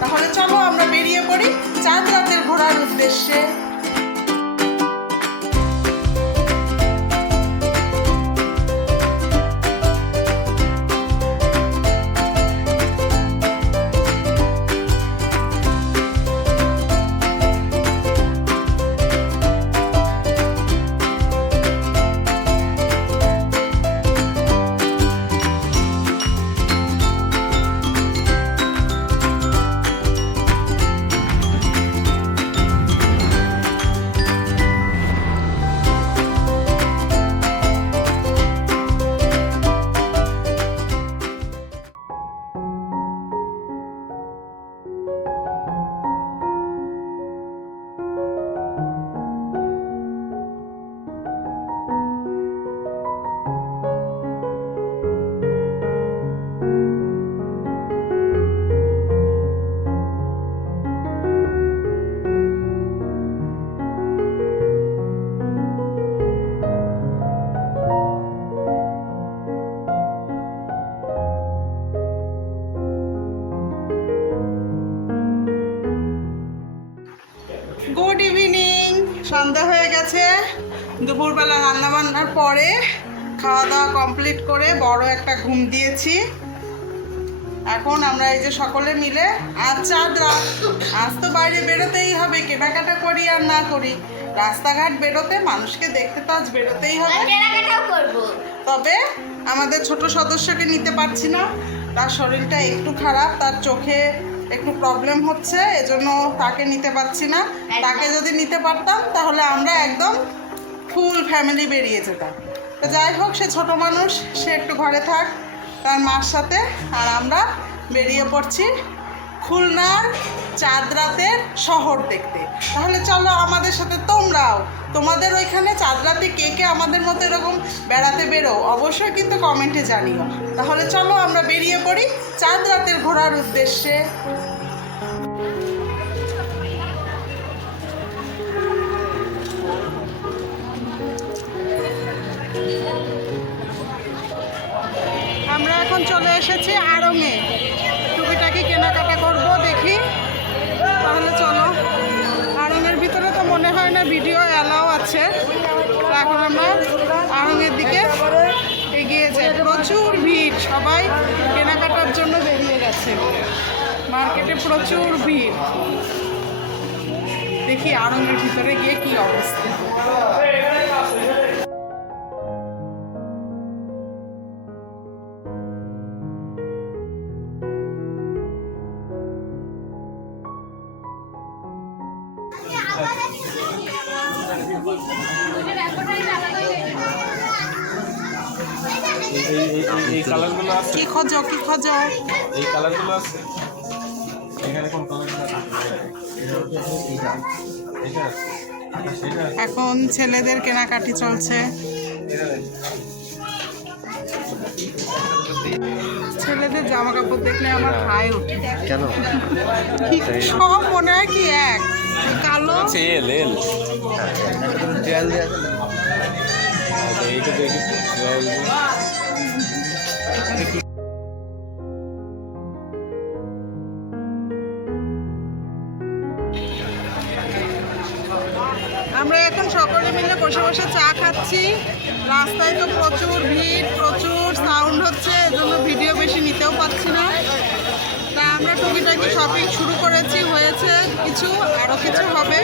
তাহলে চলো আমরা বেরিয়ে পড়ি চাঁদ রাতের ঘোরার উদ্দেশ্যে। সন্ধ্যা হয়ে গেছে। দুপুরবেলা রান্না বান্নার পরে খাওয়া দাওয়া কমপ্লিট করে বড় একটা ঘুম দিয়েছি। এখন আমরা এই যে সকলে মিলে আজ চাঁদ রাত আজ তো বাইরে বেরোতেই হবে কেনাকাটা করি আর না করি। রাস্তাঘাট বেরোতে মানুষকে দেখতে তো আজ বেরোতেই হবে। তবে আমাদের ছোট সদস্যকে নিতে পারছি না। তার শরীরটা একটু খারাপ তার চোখে একটু প্রবলেম হচ্ছে, এজন্য তাকে নিতে পারছি না। তাকে যদি নিতে পারতাম, তাহলে আমরা একদম ফুল ফ্যামিলি বেরিয়ে যেতাম। তো যাই হোক, সে ছোট মানুষ, সে একটু ঘরে থাক, তার মার সাথে, আর আমরা বেরিয়ে পড়ছি খুলনার চাঁদ রাতের শহর দেখতে। তাহলে চলো আমাদের সাথে তোমরাও তোমাদের ওইখানে চাঁদরাতে কে কে আমাদের মতো এরকম বেড়াতে বেরো, অবশ্যই কিন্তু কমেন্টে জানিও। তাহলে চলো আমরা বেরিয়ে পড়ি চাঁদ রাতের ঘোরার উদ্দেশ্যে। তো এখন আমরা আড়ংয়ের দিকে এগিয়ে যাই। প্রচুর ভিড়, সবাই কেনাকাটার জন্য বেরিয়ে গেছে। মার্কেটে প্রচুর ভিড়। দেখি আড়ংয়ের ভিতরে গিয়ে কি অবস্থা। এই এই এই এই কালারগুলো আছে? কি খোঁজো কি খোঁজো? এই কালারগুলো আছে? এখানে কোন কালারগুলো আছে এটা এটা এটা এখন ছেলেদের কেনাকাটি চলছে। ছেলেদের জামা কাপড় দেখলে আমার হাই ওঠে। কেন? সব মনে হয় কি এক? কালো? আছে এল এল। ট্রায়াল দেওয়া আচ্ছা এইটা দেখি। আমরা এখন সকলে মিলে বসে বসে চা খাচ্ছি। রাস্তায় তো প্রচুর ভিড়, প্রচুর সাউন্ড হচ্ছে, এজন্য ভিডিও বেশি নিতেও পাচ্ছি না। তা আমরা টুকিটাকি শপিং শুরু করেছি, হয়েছে কিছু আরও কিছু হবে।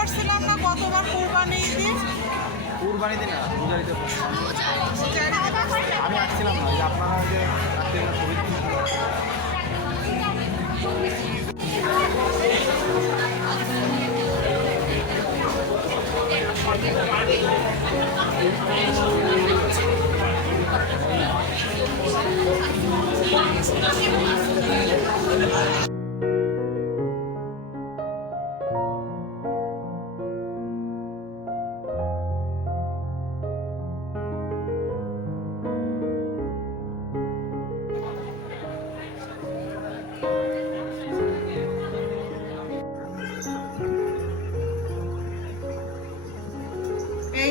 পারছিলাম না কতবার কুরবানি ঈদে। কুরবানি দিন না পূজারিতে আমি আসছিলাম না যে আপনারা যে রাত্রিবেলা ছবি Thank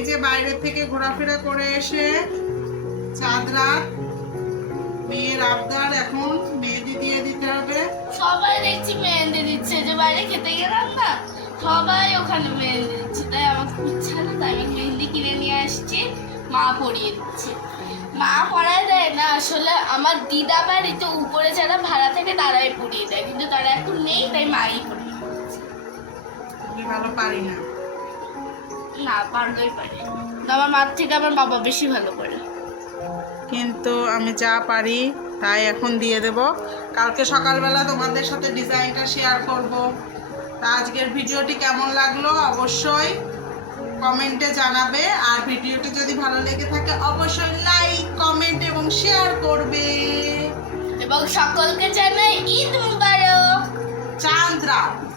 তুলছেন। বাইরে থেকে ঘোরাফেরা করে এসে চাঁদ রাত মেয়ের আবদার এখন মেহেদি দিয়ে দিতে হবে সবাই দেখছি মেহেন্দি দিচ্ছে যে বাইরে খেতে গেলাম না সবাই ওখানে মেহেন্দি দিচ্ছে তাই আমার ইচ্ছা না তাই আমি মেহেন্দি কিনে নিয়ে আসছি মা পরিয়ে দিচ্ছে মা পড়ায় দেয় না আসলে আমার দিদা বাড়িতে উপরে যারা ভাড়া থেকে তারাই পরিয়ে দেয় কিন্তু তারা এখন নেই তাই মাই দিচ্ছে। ভালো পারি না না পারলেই পারে। আমার মার থেকে আমার বাবা বেশি ভালো করে। কিন্তু আমি যা পারি তাই এখন দিয়ে দেব। কালকে সকালবেলা তোমাদের সাথে ডিজাইনটা শেয়ার করব। তা আজকের ভিডিওটি কেমন লাগল অবশ্যই কমেন্টে জানাবে। আর ভিডিওটি যদি ভালো লেগে থাকে অবশ্যই লাইক কমেন্ট এবং শেয়ার করবে। এবং সকলকে জানাই ঈদ মুবারক।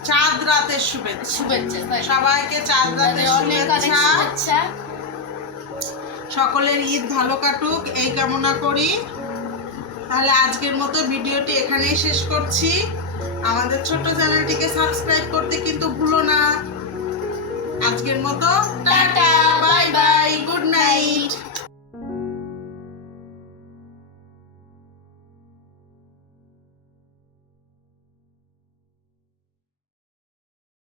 চাঁদ রাতের শুভেচ্ছা। শুভেচ্ছা সবাইকে চাঁদ রাতের শুভেচ্ছা। শুভেচ্ছা। সকলের ঈদ ভালো কাটুক এই কামনা করি। তাহলে আজকের মতো ভিডিওটি এখানেই শেষ করছি। আমাদের ছোট্ট চ্যানেলটিকে সাবস্ক্রাইব করতে কিন্তু ভুলো না। আজকের মতো